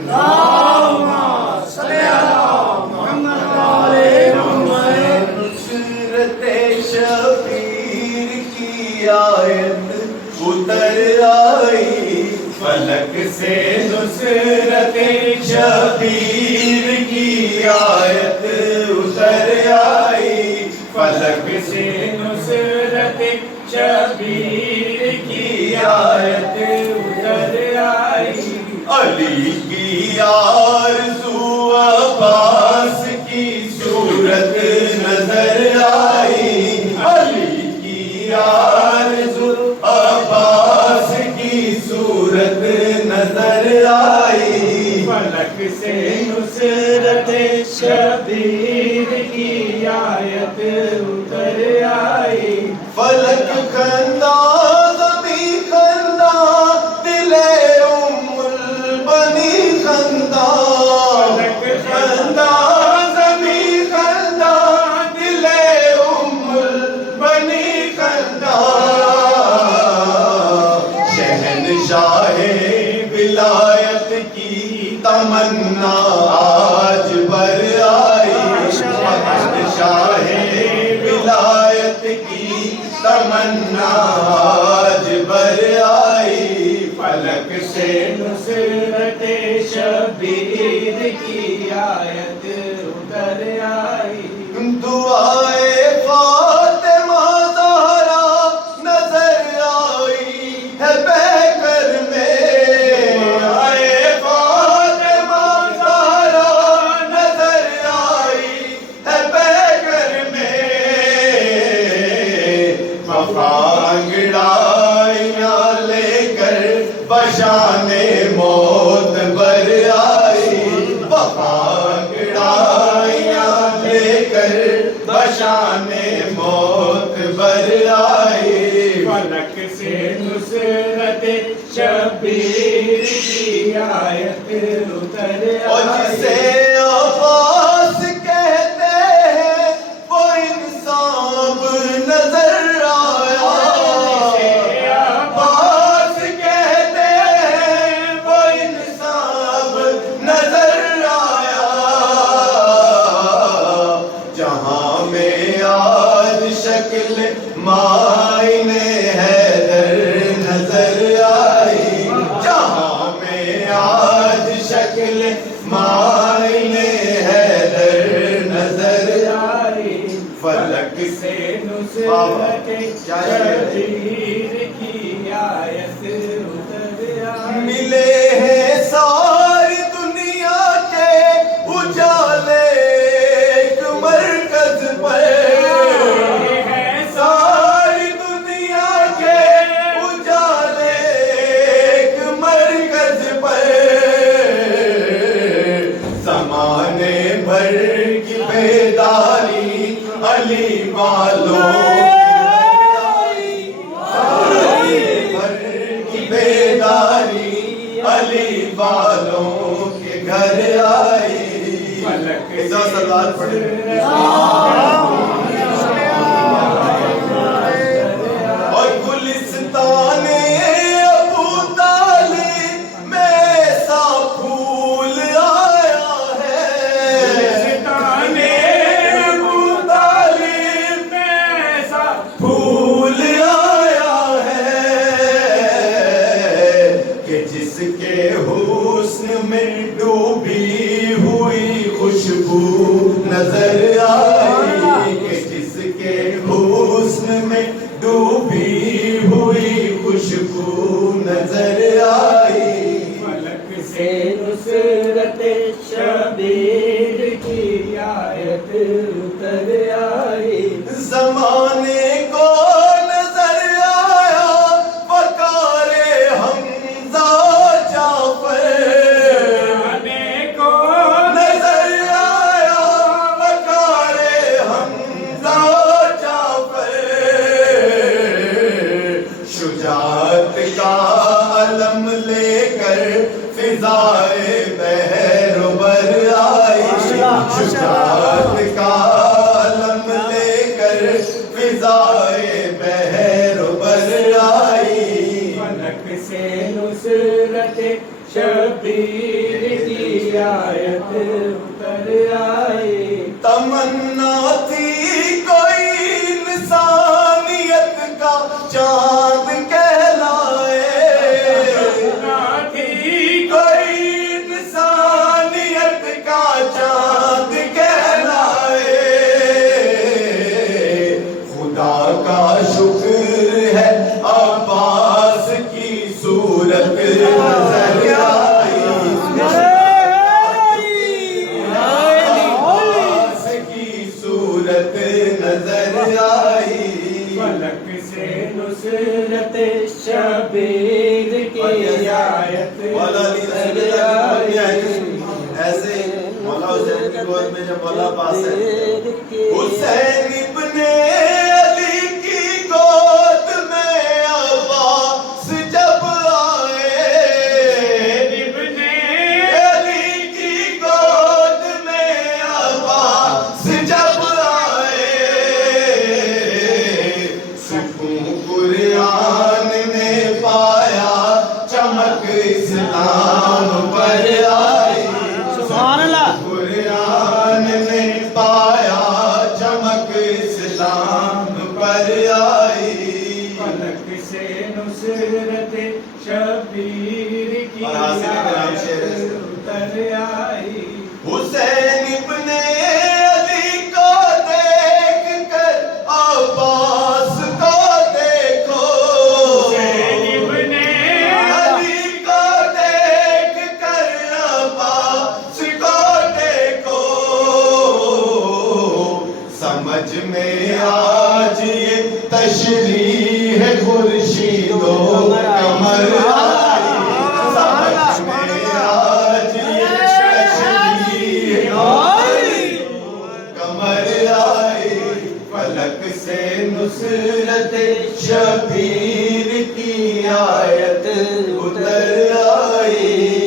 اللہم صلی علی محمد وعلی محمد۔ نصرت شبیر کی آیت اتر آئی، فلک سے نصرت شبیر کی آیت اتر آئی، فلک سے نصرت شبیر کی آیت اتر آئی۔ علی کی آرزو عباس کی صورت نظر آئی، علی کی آرزو عباس کی صورت نظر آئی، فلک سے نصرت شبیر کی آیت اتر آئی۔ فلک خندہ زمیں خندہ دل ام البنی خندہ، فلک خندہ زمیں خندہ دل ام البنی خندہ، شہنشاہ ولایت کی تمنا آج بر آئی، شہنشاہ ولایت کی تمنا آج بر آئی، فلک سے نصرت شبیر کی آیت اتر آئی۔ دعائے فاطمہ زہرا نظر آئی ہے پیکر میں، دعائے فاطمہ زہرا نظر آئی ہے پیکر میں، وفا انگڑائیاں لے کر بشان موت بر آئی، وفا انگڑائیاں لے کر بشان موت بر آئی، فلک سے نصرت شبیر کی آیت اتر آئی۔ اور جسے عباس کہتے ہیں وہ انسان نظر آیا، جسے عباس کہتے ہیں وہ انسان نظر آیا، جہاں میں آج شکل معائن حیدر نظر آئی، جہاں میں آج شکل معائن حیدر نظر آئی، فلک سے نصرت شبیر کی آیت اتر آئی۔ ملے ہیں ساری دنیا کے اجالے ایک مرکز پر، ساری دنیا کے اجالے ایک مرکز پر، زمانے بھر کی بیداری علی والوں کی بیداری علی والوں کے گھر آئی، فلک سے سلوات پڑھیں۔ اور گلستان ابو طالب میں ایسا پھول آیا ہے، گلستان ابو طالب میں ایسا پھول آیا ہے کہ جس کے حسن میں ڈوبی ہوئی خوشبو نظر آئی، کہ جس کے حسن میں ڈوبی ہوئی خوشبو نظر آئی، فلک سے نصرت شبیر کی آیت اتر آئی۔ زمانے کو نظر آیا وقار حمزہ جعفر، زمانے کو نظر آیا وقار حمزہ جعفر، شجاعت کا علم لے کر فضائے بحر بر آئی، شجاعت کا علم لے کر فضائے بحر بر آئی، فلک سے نصرت شبیر کی آیت اتر آئی تمنا تھی کوئی انسانیت کا چاند کہلائے کوئی انسانیت کا چاند کہلائے خدا کا شکر ہے عباس کی صورت نظر آئی عباس کی صورت نظر آئی فلک سے نصرت شبیر کی آیت مولا علی رسول اللہ کی ایسے مولا حسین کی گود میں جب مولا پاس ہے حسین ابن علی کی گود میں عباس جب آئے ابن علی کی گود میں عباس جب آئے سکون قرآن نے پایا چمک اسلام پر آئی سبحان اللہ قرآن نے پایا چمک اسلام پر آئی فلک سے نصرت شبیر کی اور حاصل کرام شعر ہے۔ اتر آئی حسین ابن علی کو دیکھ کر عباس کو دیکھو حسین ابن علی کو دیکھ کر عباس کو دیکھو سمجھ میں آج یہ تشریح خورشید و قمر آئی سمجھ میں آج یہ تشریح قمر آئی فلک سے نصرت شبیر کی آیت اتر آئی